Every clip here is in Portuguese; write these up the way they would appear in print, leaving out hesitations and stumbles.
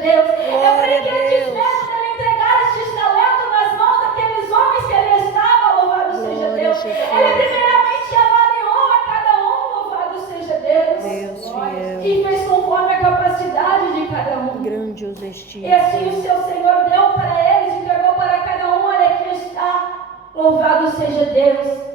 Deus. Eu creio que antes Deus. mesmo dele entregar estes talentos nas mãos daqueles homens que ele estava, louvado seja Glória Deus. a Jesus. Ele primeiramente avaliou a cada um, louvado seja Deus. Deus fiel. E fez conforme a capacidade de cada um. Grandioso estilo. E assim o seu Senhor deu para eles, entregou para cada um, olha aqui está, louvado seja Deus.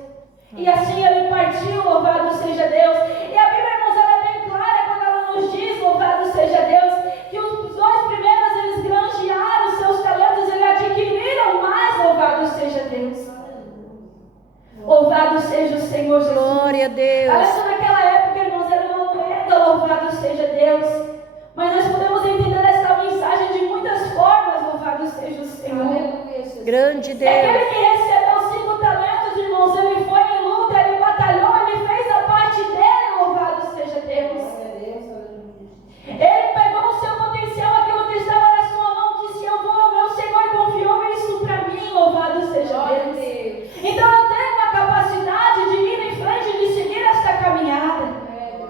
E assim ele partiu, louvado seja Deus. E a Bíblia, irmãos, ela é bem clara quando ela nos diz, louvado seja Deus, que os dois primeiros eles granjearam os seus talentos, eles adquiriram mais, louvado seja Deus. Louvado seja o Senhor Jesus. Glória a Deus. Aliás, naquela época, irmãos, era uma moeda, louvado seja Deus. Mas nós podemos entender essa mensagem de muitas formas, louvado seja o Senhor. Grande E aquele Deus. que recebeu 5 talentos, irmãos, ele foi em luta, ele batalhou, ele fez a parte dele, louvado seja Deus. Ele pegou o seu potencial, aquilo que estava na sua mão, disse, eu vou, meu Senhor confiou isso para mim, louvado seja Deus. Então eu tenho a capacidade de ir em frente, de seguir esta caminhada,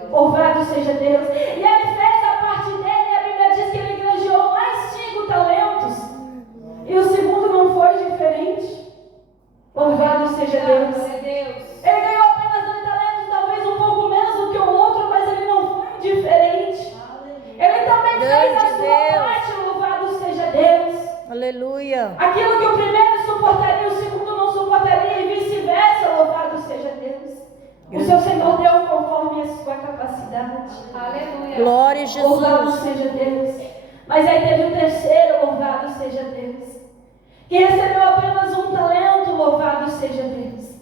louvado seja Deus. E ele fez a parte dele, e a Bíblia diz que ele granjeou mais 5 talentos, e o segundo não foi diferente, louvado seja Deus. Ele ganhou apenas 2 talentos, talvez um pouco menos do que o outro, mas ele não foi diferente. Ele também fez a sua parte, louvado seja Deus. Aleluia. Aquilo que o primeiro suportaria, o segundo não suportaria e vice-versa, louvado seja Deus. O seu Senhor deu conforme a sua capacidade. Aleluia. Glória a Louvado Jesus. seja Deus. Mas aí teve o terceiro, louvado seja Deus, que recebeu apenas 1 talento, louvado seja Deus.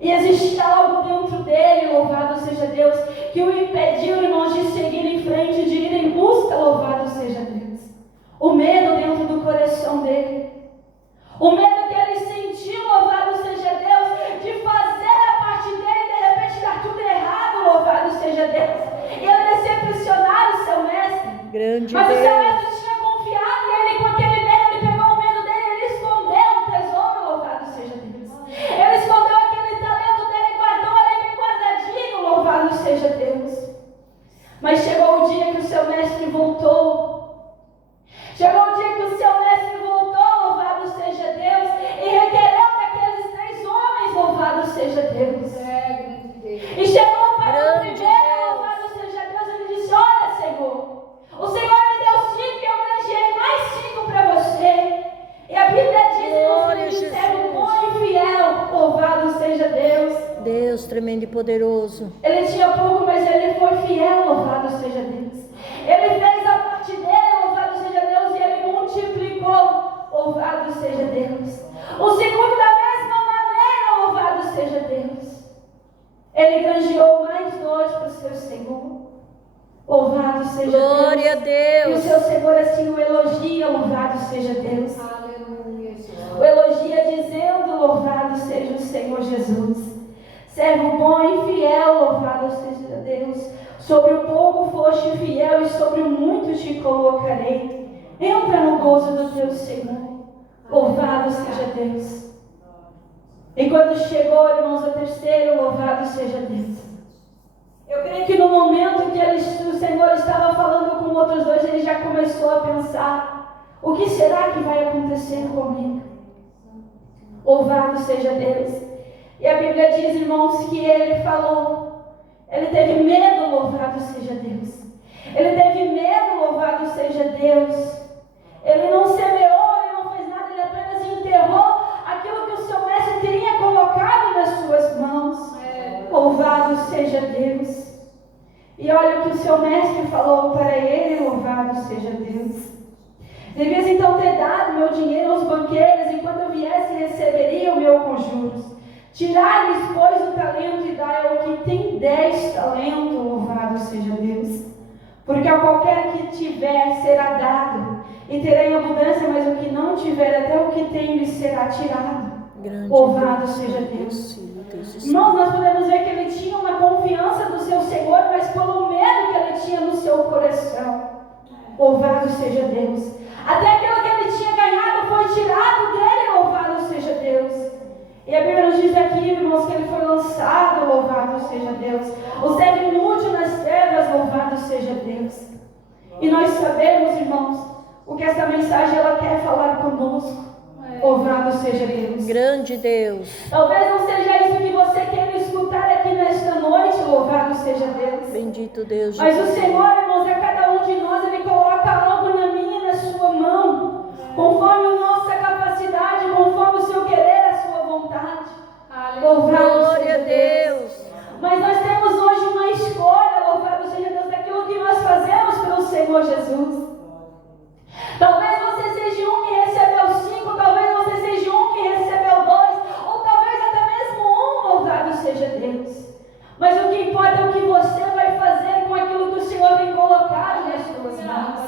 E existia algo dentro dele, louvado seja Deus, que o impediu, irmãos, de seguir em frente, de ir em busca, louvado seja Deus. O medo dentro do coração dele. O medo que ele sentiu, louvado seja Deus, de fazer a parte dele e de repente dar tudo errado, louvado seja Deus. E ele decepcionar o seu mestre. Grande Mas o seu Deus. mestre tinha confiado e ele, com aquele medo, ele pegou o medo dele, ele escondeu o tesouro, louvado seja Deus. Ele escondeu aquele talento dele e guardou ali bem guardadinho, louvado seja Deus. Mas chegou o dia que o seu mestre voltou. Chegou o dia que o seu mestre voltou, louvado seja Deus, e requereu daqueles 3 homens, louvado seja Deus. E chegou para o primeiro, louvado seja Deus, ele disse, olha Senhor, o Senhor me deu 5 e eu granjeei mais 5 para você. E a Bíblia diz, Glória a que Jesus. servo bom e fiel, louvado seja Deus. Deus tremendo e poderoso. Ele tinha pouco, mas ele foi fiel, louvado seja Deus. Ele fez a parte dele, louvado seja Deus, e ele multiplicou, louvado seja Deus. O segundo, da mesma maneira, louvado seja Deus. Ele granjeou mais 2 para o seu Senhor. Louvado seja Deus. Glória a E o Deus. seu Senhor assim o elogia, louvado seja Deus. Aleluia. O elogia dizendo, louvado seja o Senhor Jesus. Servo bom e fiel, louvado seja Deus. Sobre o pouco foste fiel e sobre o muito te colocarei. Entra no gozo do teu Senhor. Louvado seja Deus. E quando chegou, irmãos, o terceiro, louvado seja Deus. Eu creio que no momento que o Senhor estava falando com outros 2, ele já começou a pensar, o que será que vai acontecer comigo? Louvado seja Deus. E a Bíblia diz, irmãos, que ele falou, ele teve medo, louvado seja Deus. Ele teve medo, louvado seja Deus. Ele não semeou, ele não fez nada, ele apenas enterrou aquilo que o seu mestre teria colocado nas suas mãos. Louvado seja Deus. E olha o que o seu mestre falou para ele, louvado seja Deus. Devias então ter dado meu dinheiro aos banqueiros, e quando eu viesse receberia o meu com juros. Tirai-lhes, pois, o talento e dai ao que tem 10 talentos, louvado seja Deus. Porque a qualquer que tiver será dado, e terá em abundância, mas o que não tiver, até o que tem lhe será tirado. Louvado seja Deus. Irmãos, nós podemos ver que ele tinha uma confiança do seu Senhor, mas pelo medo que ele tinha no seu coração. Louvado seja Deus. Até aquilo que ele tinha ganhado foi tirado dele, louvado seja Deus. E a Bíblia nos diz aqui, irmãos, que ele foi lançado, louvado seja Deus. O servo inútil nas trevas, louvado seja Deus. E nós sabemos, irmãos, o que essa mensagem ela quer falar conosco. Louvado seja Deus. Grande Deus. Talvez não seja isso que você queira escutar aqui nesta noite. Louvado seja Deus. Bendito Deus. Mas o Senhor, irmãos, a cada um de nós, Ele coloca algo na minha e na sua mão, conforme a nossa capacidade, conforme o seu querer, a sua vontade. Louvado seja Deus. Mas nós temos hoje uma escolha, louvado seja Deus, daquilo que nós fazemos pelo Senhor Jesus. Talvez você seja um que recebeu 5, talvez você seja um que recebeu 2, ou talvez até mesmo um, louvado seja Deus. Mas o que importa é o que você vai fazer com aquilo que o Senhor tem colocado nas suas mãos.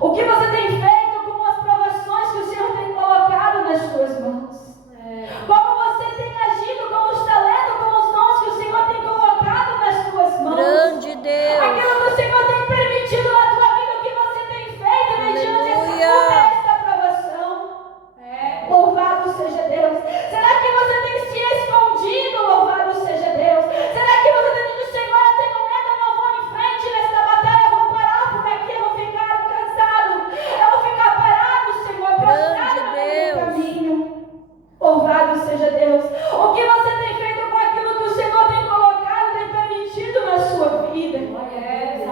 O que você tem feito com as provações que o Senhor tem colocado nas suas mãos. Como você tem agido com os talentos, com os dons que o Senhor tem colocado nas suas mãos. Grande Deus. Aquilo que o Senhor tem permitido na tua vida, o que você tem feito mediante essa provação. Louvado seja Deus. Será que você tem se escondido? Louvado seja Deus. Será que você tem dito, Senhor, eu tenho medo, eu não vou em frente nesta batalha, eu vou parar por aqui, eu vou ficar cansado, eu vou ficar parado, Senhor, prostrado no meu caminho. Louvado seja Deus. O que você tem feito com aquilo que o Senhor tem colocado, tem permitido na sua vida?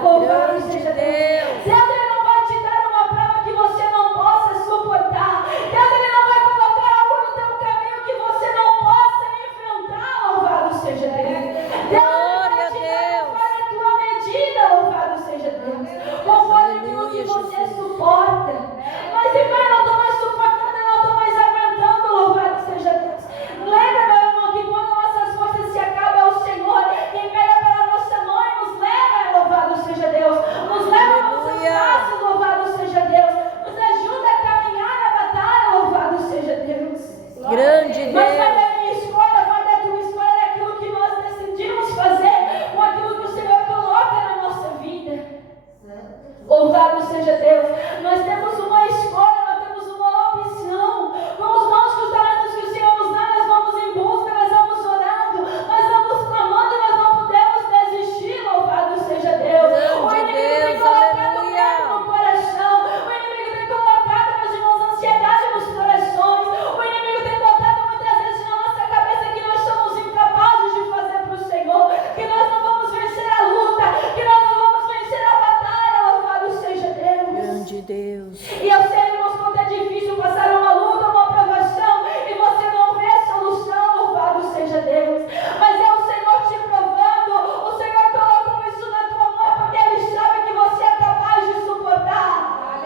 Louvado seja Deus. Deus, Ele não vai te dar uma prova que você não possa suportar. Deus, Ele não vai colocar algo no teu caminho que você não possa enfrentar. Louvado seja Deus. Deus, Ele vai te dar conforme a tua medida. Louvado seja Deus. Conforme aquilo que você suporta. Mas, irmão, eu não estou mais suportando, eu não estou mais aguentando. Louvado seja Deus. Lembra, meu irmão, que quando nossas forças se acabam, é o Senhor quem pega pela nossa mão e nos leva. Louvado seja Deus. Nos leva aos nossos passos. Louvado seja Deus. Nos ajuda a caminhar na batalha. Louvado seja Deus. Grande Deus. Mas vai da minha escolha, vai da tua escolha, daquilo que nós decidimos fazer com aquilo que o Senhor coloca na nossa vida. Louvado seja Deus. Nós temos uma escolha, nós temos uma opção. Com os dons, com os talentos que o Senhor nos dá, nós vamos em busca, nós vamos orando, nós vamos clamando, nós não podemos desistir. Louvado seja Deus. O inimigo tem colocado medo no coração. O inimigo tem colocado, meus irmãos, ansiedade nos corações. O inimigo tem botado muitas vezes na nossa cabeça que nós somos incapazes de fazer para o Senhor, que nós não vamos vencer a luta, que nós não vamos vencer a batalha. Louvado seja Deus. Grande Deus. E eu sei, irmãos, quanto é difícil passar uma luta, uma provação, e você não vê a solução. Louvado seja Deus. Mas é o Senhor te provando. O Senhor colocou isso na tua mão porque Ele sabe que você é capaz de suportar.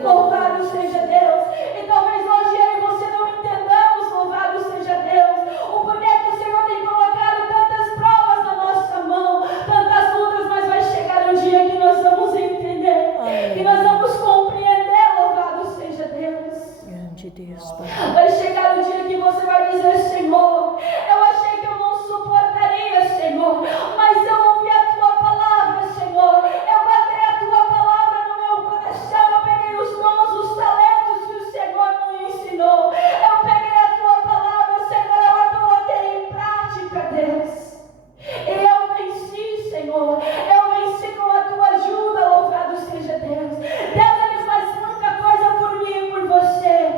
Louvado seja Deus. E talvez hoje eu e você não entendamos, louvado seja Deus, o porquê que o Senhor tem colocado tantas provas na nossa mão, tantas lutas, mas vai chegar um dia que nós vamos entender, que nós vamos compreender. Louvado seja Deus. Grande Deus, Pai. Vai chegar o dia que você vai dizer, Senhor, eu achei que eu não suportaria, Senhor, mas eu ouvi a tua palavra, Senhor, eu guardei a tua palavra no meu coração, eu peguei os dons, os talentos que o Senhor me ensinou, eu peguei a tua palavra, Senhor, eu a coloquei em prática, Deus, e eu venci, Senhor, eu venci com a tua ajuda. Louvado seja Deus. Deus, Ele faz muita coisa por mim e por você,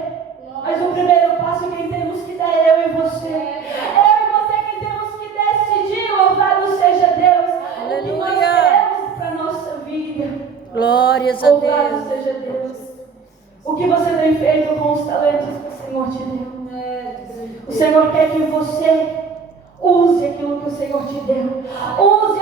mas o primeiro passo quem temos que dar é eu e você. Eu e você quem temos que decidir. Louvado seja Deus. O que nós queremos para a nossa vida. Glórias a Louvado Deus. seja Deus. O que você tem feito com os talentos que o Senhor te deu? O Senhor quer que você use aquilo que o Senhor te deu. Use